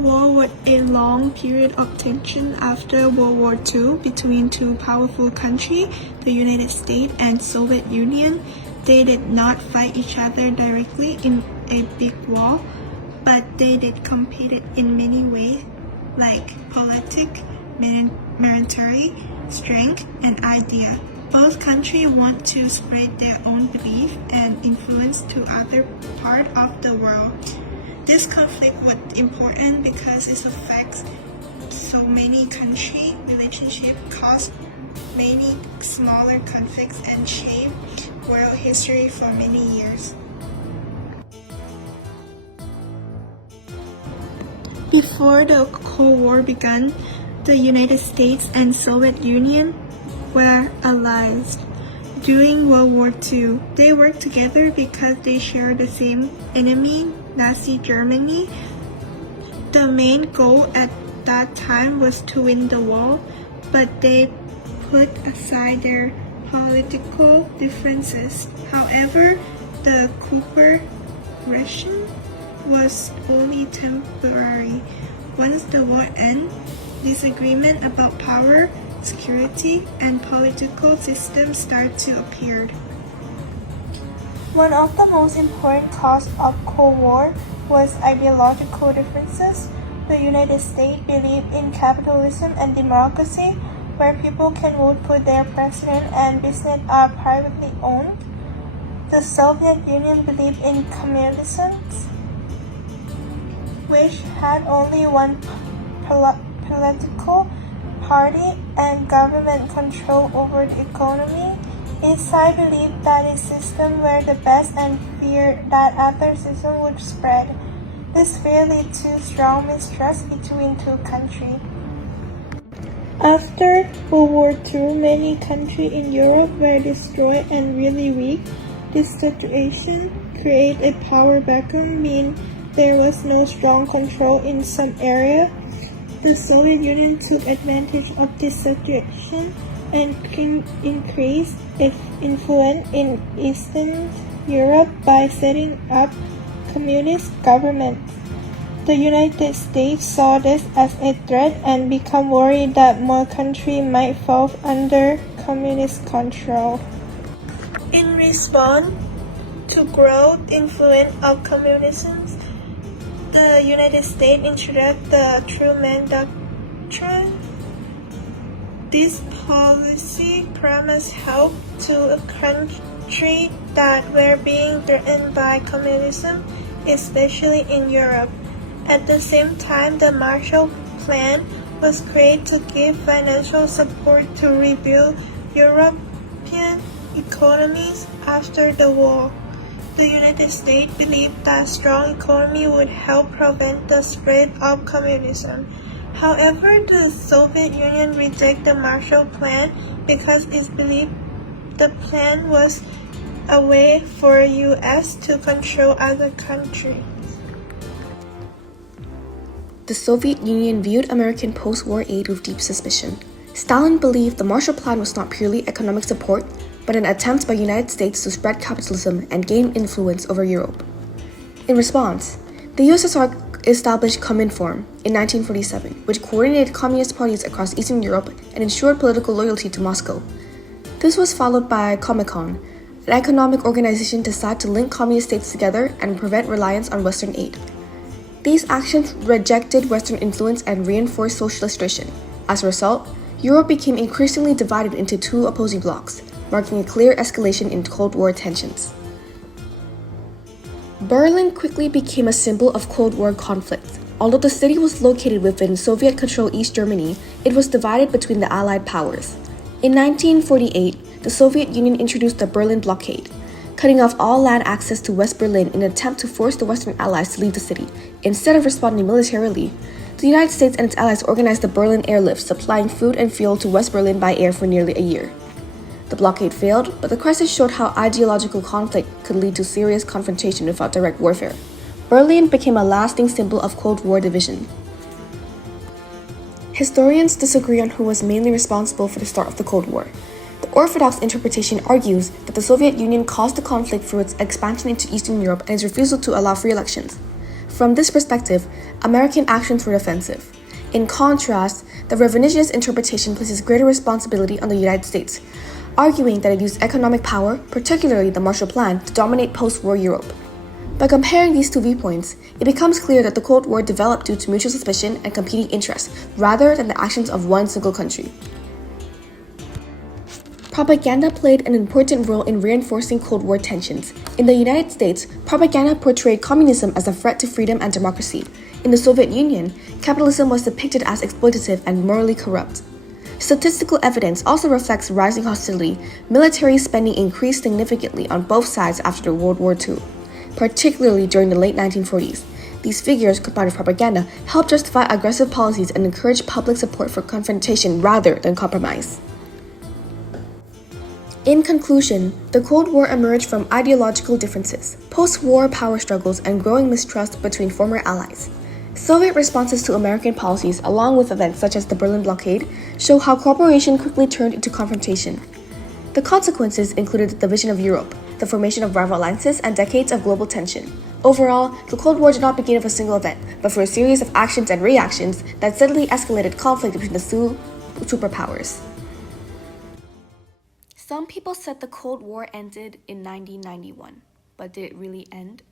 Cold War was a long period of tension after World War II between two powerful countries, the United States and Soviet Union. They did not fight each other directly in a big war, but they did compete in many ways like politics, military strength, and idea. Both countries want to spread their own belief and influence to other parts of the world. This conflict was important because it affects so many countries' relationships, caused many smaller conflicts, and shaped world history for many years. Before the Cold War began, the United States and Soviet Union were allies. During World War II, they worked together because they shared the same enemy, Nazi Germany. The main goal at that time was to win the war, but they put aside their political differences. However, the cooperation was only temporary. Once the war ended, disagreement about power, security, and political systems started to appear. One of the most important causes of Cold War was ideological differences. The United States believed in capitalism and democracy, where people can vote for their president and businesses are privately owned. The Soviet Union believed in communism, which had only one political party and government control over the economy. Each side believed that its system were the best and feared that other systems would spread. This fear led to strong mistrust between two countries. After World War II, many countries in Europe were destroyed and really weak. This situation created a power vacuum, meaning there was no strong control in some areas. The Soviet Union took advantage of this situation and increased its influence in Eastern Europe by setting up communist governments. The United States saw this as a threat and became worried that more countries might fall under communist control. In response to growing influence of communism, the United States introduced the Truman Doctrine. This policy promised help to countries that were being threatened by communism, especially in Europe. At the same time, the Marshall Plan was created to give financial support to rebuild European economies after the war. The United States believed that strong economy would help prevent the spread of communism. However, the Soviet Union rejected the Marshall Plan because it believed the plan was a way for U.S. to control other countries. The Soviet Union viewed American post-war aid with deep suspicion. Stalin believed the Marshall Plan was not purely economic support, but an attempt by the United States to spread capitalism and gain influence over Europe. In response, the USSR established Cominform in 1947, which coordinated communist parties across Eastern Europe and ensured political loyalty to Moscow. This was followed by Comecon, an economic organization designed to link communist states together and prevent reliance on Western aid. These actions rejected Western influence and reinforced socialist tradition. As a result, Europe became increasingly divided into two opposing blocs, marking a clear escalation in Cold War tensions. Berlin quickly became a symbol of Cold War conflict. Although the city was located within Soviet-controlled East Germany, it was divided between the Allied powers. In 1948, the Soviet Union introduced the Berlin Blockade, cutting off all land access to West Berlin in an attempt to force the Western Allies to leave the city. Instead of responding militarily, the United States and its allies organized the Berlin Airlift, supplying food and fuel to West Berlin by air for nearly a year. The blockade failed, but the crisis showed how ideological conflict could lead to serious confrontation without direct warfare. Berlin became a lasting symbol of Cold War division. Historians disagree on who was mainly responsible for the start of the Cold War. The Orthodox interpretation argues that the Soviet Union caused the conflict through its expansion into Eastern Europe and its refusal to allow free elections. From this perspective, American actions were defensive. In contrast, the revisionist interpretation places greater responsibility on the United States, arguing that it used economic power, particularly the Marshall Plan, to dominate post-war Europe. By comparing these two viewpoints, it becomes clear that the Cold War developed due to mutual suspicion and competing interests, rather than the actions of one single country. Propaganda played an important role in reinforcing Cold War tensions. In the United States, propaganda portrayed communism as a threat to freedom and democracy. In the Soviet Union, capitalism was depicted as exploitative and morally corrupt. Statistical evidence also reflects rising hostility. Military spending increased significantly on both sides after World War II, particularly during the late 1940s. These figures, combined with propaganda, helped justify aggressive policies and encourage public support for confrontation rather than compromise. In conclusion, the Cold War emerged from ideological differences, post-war power struggles, and growing mistrust between former allies. Soviet responses to American policies, along with events such as the Berlin blockade, show how cooperation quickly turned into confrontation. The consequences included the division of Europe, the formation of rival alliances, and decades of global tension. Overall, the Cold War did not begin with a single event, but for a series of actions and reactions that steadily escalated conflict between the two superpowers. Some people said the Cold War ended in 1991, but did it really end?